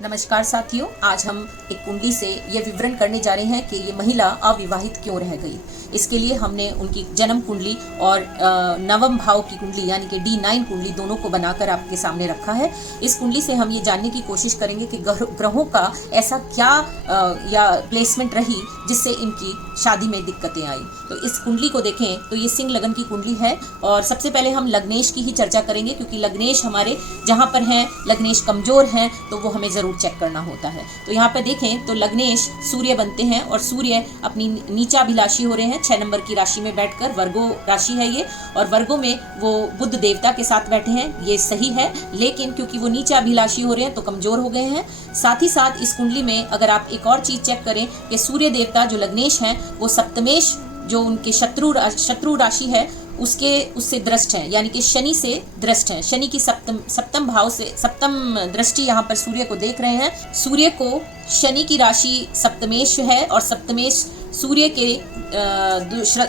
नमस्कार साथियों, आज हम एक कुंडली से ये विवरण करने जा रहे हैं कि ये महिला अविवाहित क्यों रह गई। इसके लिए हमने उनकी जन्म कुंडली और नवम भाव की कुंडली यानी कि D9 कुंडली दोनों को बनाकर आपके सामने रखा है। इस कुंडली से हम ये जानने की कोशिश करेंगे कि ग्रहों का ऐसा क्या या प्लेसमेंट रही जिससे इनकी शादी में दिक्कतें आई। तो इस कुंडली को देखें तो ये सिंह लगन की कुंडली है और सबसे पहले हम लग्नेश की ही चर्चा करेंगे, क्योंकि लग्नेश हमारे जहाँ पर हैं लग्नेश कमजोर हैं तो वो हमें जरूर चेक करना होता है। तो यहाँ पर देखें तो लग्नेश सूर्य बनते हैं और सूर्य अपनी नीचाभिलाषी हो रहे हैं 6 नंबर की राशि में बैठकर। वर्गो राशि है ये और वर्गो में वो बुध देवता के साथ बैठे हैं, ये सही है, लेकिन क्योंकि वो नीचाभिलाषी हो रहे हैं तो कमजोर हो गए हैं। साथ ही साथ इस कुंडली में अगर आप एक और चीज चेक करें कि सूर्य देवता जो लग्नेश हैं वो सप्तमेश जो उनके शत्रु राशि है उससे दृष्ट है, यानी कि शनि से दृष्ट है। शनि की सप्तम भाव से सप्तम दृष्टि यहाँ पर सूर्य को देख रहे हैं। सूर्य को शनि की राशि सप्तमेश है और सप्तमेश सूर्य के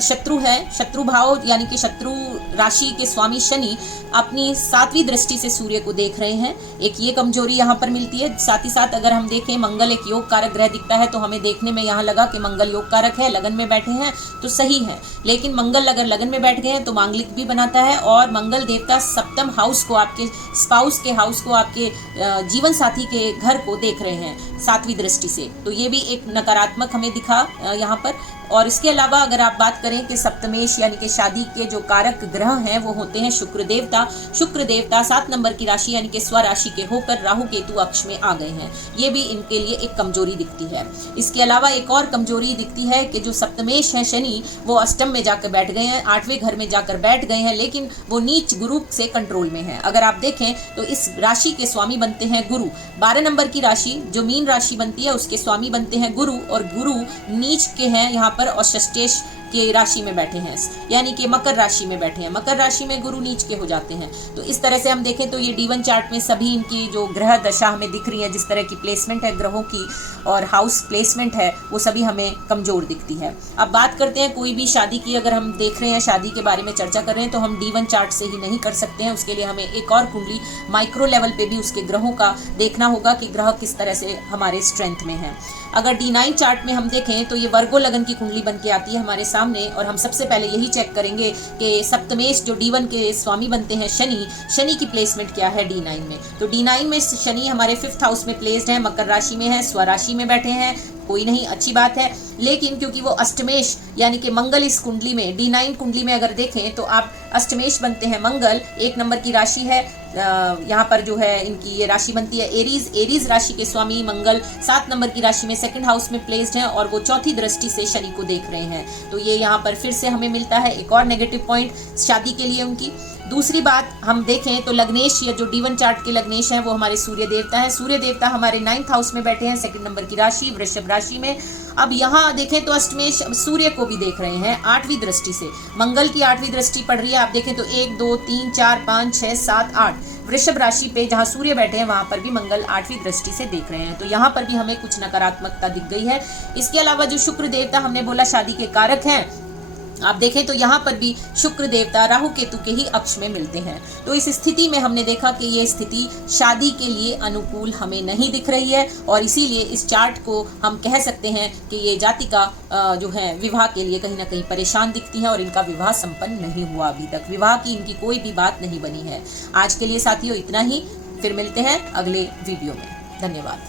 शत्रु है। शत्रु भाव यानी कि शत्रु राशि के स्वामी शनि अपनी 7वीं दृष्टि से सूर्य को देख रहे हैं। एक ये कमजोरी यहाँ पर मिलती है। साथ ही साथ अगर हम देखें मंगल एक योग कारक ग्रह दिखता है तो हमें देखने में यहाँ लगा कि मंगल योग कारक है, लगन में बैठे हैं तो सही है, लेकिन मंगल अगर लगन में बैठ गए हैं तो मांगलिक भी बनाता है और मंगल देवता सप्तम हाउस को, आपके स्पाउस के हाउस को, आपके जीवन साथी के घर को देख रहे हैं 7वीं दृष्टि से। तो ये भी एक नकारात्मक हमें दिखा यहाँ पर। और इसके अलावा अगर आप बात करें कि सप्तमेश यानी कि शादी के जो कारक ग्रह हैं वो होते हैं शुक्र देवता। शुक्र देवता 7 नंबर की राशि यानी कि स्वराशि के होकर राहु केतु अक्ष में आ गए हैं, ये भी इनके लिए एक कमजोरी दिखती है। इसके अलावा एक और कमजोरी दिखती है कि जो सप्तमेश है शनि वो अष्टम में जाकर बैठ गए हैं, 8वें घर में जाकर बैठ गए हैं, लेकिन वो नीच गुरु से कंट्रोल में है। अगर आप देखें तो इस राशि के स्वामी बनते हैं गुरु। 12 नंबर की राशि जो मीन राशि बनती है उसके स्वामी बनते हैं गुरु और गुरु नीच के हैं यहाँ और षष्टेश के राशि में बैठे हैं, यानी कि मकर राशि में बैठे हैं। मकर राशि में गुरु नीच के हो जाते हैं। तो इस तरह से हम देखें तो ये D1 चार्ट में सभी इनकी जो ग्रह दशा हमें दिख रही है, जिस तरह की प्लेसमेंट है ग्रहों की और हाउस प्लेसमेंट है, वो सभी हमें कमजोर दिखती है। अब बात करते हैं कोई भी शादी की, अगर हम देख रहे हैं शादी के बारे में चर्चा कर रहे हैं तो हम D1 चार्ट से ही नहीं कर सकते हैं। उसके लिए हमें एक और कुंडली माइक्रो लेवल पे भी उसके ग्रहों का देखना होगा कि ग्रह किस तरह से हमारे स्ट्रेंथ में है। अगर D9 चार्ट में हम देखें तो ये वर्गो लगन की कुंडली बन के आती है हमारे सामने और हम सबसे पहले यही चेक करेंगे कि सप्तमेश जो D1 के स्वामी बनते हैं शनि की प्लेसमेंट क्या है D9 में। तो D9 में शनि हमारे 5th हाउस में प्लेस्ड है, मकर राशि में है, स्वराशि में बैठे हैं, कोई नहीं, अच्छी बात है। लेकिन क्योंकि वो अष्टमेश यानी कि मंगल इस कुंडली में D9 कुंडली में अगर देखें तो आप अष्टमेश बनते हैं मंगल, 1 नंबर की राशि है, यहाँ पर जो है इनकी ये राशि बनती है एरीज राशि के स्वामी मंगल 7 नंबर की राशि में 2nd हाउस में प्लेस्ड हैं और वो 4थी दृष्टि से शनि को देख रहे हैं। तो ये यहाँ पर फिर से हमें मिलता है एक और नेगेटिव पॉइंट शादी के लिए उनकी। दूसरी बात हम देखें तो लग्नेश या जो D1 चार्ट के लग्नेश हैं वो हमारे सूर्य देवता हैं। सूर्य देवता हमारे 9th हाउस में बैठे हैं, 2nd नंबर की राशि वृषभ राशि में। अब यहाँ देखें तो अष्टमेश सूर्य को भी देख रहे हैं 8वीं दृष्टि से, मंगल की 8वीं दृष्टि पड़ रही है। आप देखें तो 1 2 3 4 5 6 7 8 वृषभ राशि पे जहाँ सूर्य बैठे हैं वहां पर भी मंगल 8वीं दृष्टि से देख रहे हैं। तो यहाँ पर भी हमें कुछ नकारात्मकता दिख गई है। इसके अलावा जो शुक्र देवता हमने बोला शादी के कारक हैं, आप देखें तो यहाँ पर भी शुक्र देवता राहु केतु के ही अक्ष में मिलते हैं। तो इस स्थिति में हमने देखा कि ये स्थिति शादी के लिए अनुकूल हमें नहीं दिख रही है और इसीलिए इस चार्ट को हम कह सकते हैं कि ये जातिका जो है विवाह के लिए कहीं ना कहीं परेशान दिखती है और इनका विवाह संपन्न नहीं हुआ अभी तक, विवाह की इनकी कोई भी बात नहीं बनी है। आज के लिए साथियों इतना ही, फिर मिलते हैं अगले वीडियो में। धन्यवाद।